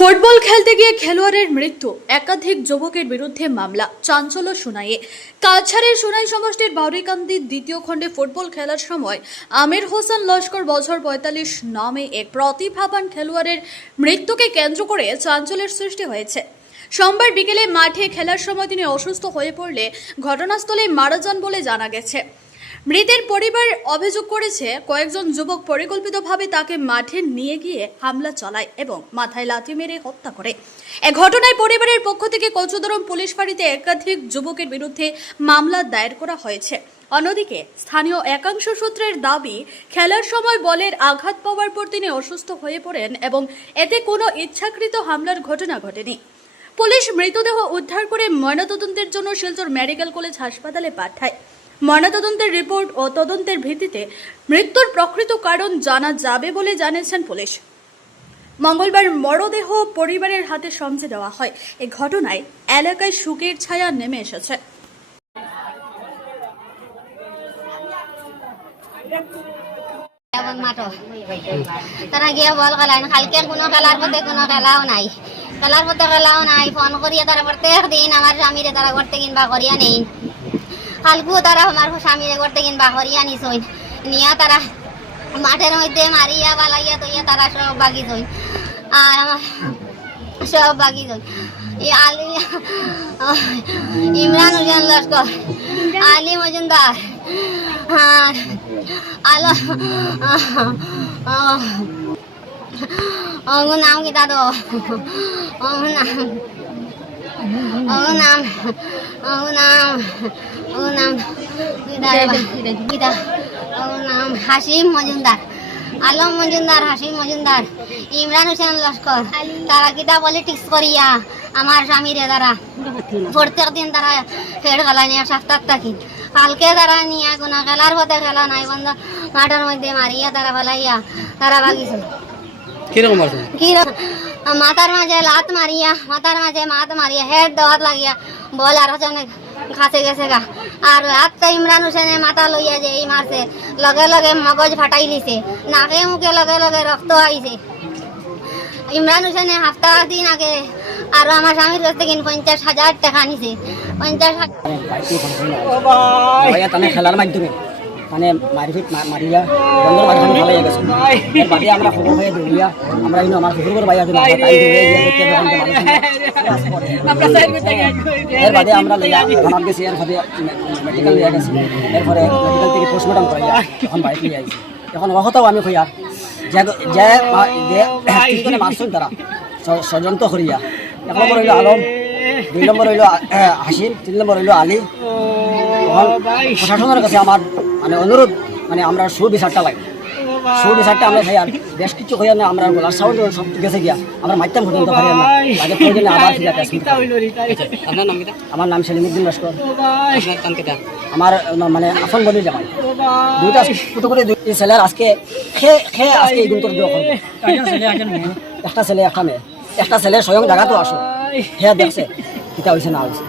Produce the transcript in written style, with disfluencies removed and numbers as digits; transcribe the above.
Football খেলতে গিয়ে খেলোয়াড়ের মৃত্যু, একাধিক যুবকের বিরুদ্ধে মামলা, চাঞ্চল্য শোনায়ে। কাছাড়ের সোনাই সমষ্টির বাউরিকান্দির দ্বিতীয় খণ্ডে ফুটবল খেলার সময় আমির হোসেন লস্কর বছর ৪৫ নামে এক প্রতিভাবান খেলোয়াড়ের মৃত্যুকে কেন্দ্র করে চাঞ্চল্যের সৃষ্টি হয়েছে। সোমবার বিকেলে মাঠে খেলার সময় তিনি অসুস্থ হয়ে পড়লে ঘটনাস্থলে মারা যান বলে জানা গেছে। মৃতের পরিবার অভিযোগ করেছে, কয়েকজন যুবক পরিকল্পিতভাবে তাকে মাঠে নিয়ে গিয়ে হামলা চালায় এবং মাথায় লাথি মেরে হত্যা করে। এ ঘটনায় পরিবারের পক্ষ থেকে কচুদরম পুলিশ ফাঁড়িতে একাধিক যুবকের বিরুদ্ধে মামলা দায়ের করা হয়েছে। অন্যদিকে স্থানীয় একাংশ সূত্রের দাবি, খেলার সময় বলের আঘাত পাওয়ার পর তিনি অসুস্থ হয়ে পড়েন এবং এতে কোনো ইচ্ছাকৃত হামলার ঘটনা ঘটেনি। পুলিশ মৃতদেহ উদ্ধার করে ময়নাতদন্তের জন্য শিলচর মেডিকেল কলেজ হাসপাতালে পাঠায়। ময়নাতদন্তের রিপোর্ট ও তদন্তের ভিত্তিতে মৃত্যুর প্রকৃত কারণ জানা যাবে বলে জানিয়েছেন পুলিশ। মঙ্গলবার মরদেহ পরিবারের হাতে সমঝে দেওয়া হয়। এই ঘটনায় এলাকায় শোকের ছায়া নেমে এসেছে। তারা গিয়ে বল খেলেন, কালকে কোনো খেলার মধ্যে কোনো খেলাও নাই, ফোন করিয়া তারা প্রত্যেক দিন আমার স্বামীরে তারা করতে কিনবা করিয়া নেই। কালকেও তারা আমার স্বামীরে করতে কিনবা করিয়া নিছই, নিয়া তারা মাঠের মধ্যে মারিয়া বালাইয়া তৈয়া তারা সব বাগি থই, আর আমার সব বাগি থই। ইমরান হোসেন লস্কর, আলী মজুমদার, আলো নাম কি দাদু, নাম হাসিম মজুমদার, আলম মজুমদার, হাসিম মজুমদার, ইমরান হোসেন লস্কর। তারা কিতা পলিটিক্স করিয়া আমার স্বামীরে তারা প্রত্যেক দিন তারা খেড় খেলা নিয়ে সপ্তাহ থাকি। কালকে তারা নিয়ে কোনো খেলার পথে খেলা নাই, বন্ধ মাঠের মধ্যে মারিয়া তারা ফেলাইয়া তারা বাগিছে। মাথার মাঝে লাত মারিয়া, মাথ মারিয়া হেড দেওয়াত লাগিয়া বল আর হোসেনে খাসে গেছে গা। আর হাতটা ইমরান হোসেনে মাথা লইয়া যে এই মারছে, লগে লগে মগজ ফাটাই লিছে, নাকে মুখে লগে লগে রক্ত আইছে। ইমরান হোসেনে সপ্তাহ দিন আগে আর আমার স্বামীর কাছ থেকে 50,000 টাকা নিছে। 50,000 খেলার মাধ্যমে মানে মারিফিট মারিয়া বন্ধুর মাঝখানে ভালো গেছে। এর বাদে আমরা খবর হয়ে দৌড়িয়া আমরা আমার শ্বশুর ভাই আছে, এর বাদে আমরা আমার গেছি, এর বাদে মেডিকেল লিয়ে গেছি। এরপরে মেডিকেল থেকে পোস্টমর্টম করাইয়া এখন বাইক নিয়ে আইছি। এখন অহতাও আমি কইয়া যে মারছেন তারা ষড়যন্ত্র করিয়া, 1 নম্বর হইল আলম, 2 নম্বর হইল হাসিম, 3 নম্বর হইল আলী। প্রশাসনের কাছে আমার মানে অনুরোধ, মানে আমরা সুবিচারটা লাগে, সুবিচারটা আমরা খাই। আর বেশ কিছু হইয়া না, আমরা গোলার সাউন্ড সব গেছে গিয়া আমরা মাইতাম পর্যন্ত পারি না, আগে প্রয়োজনে আবার ফিরে আসি। আমার নাম সেলিমউদ্দিন লস্কর, আমার মানে আফন বলি জামাই। দুইটা ফুটো করে 2 ছেলের আজকে খেয়ে আজকে এই গুণ করে দেওয়া করবো। একটা ছেলে একটা মেয়ে, একটা ছেলে স্বয়ং জায়গা তো আসো, হ্যাঁ দেখছে কিতা হয়েছে না হয়েছে।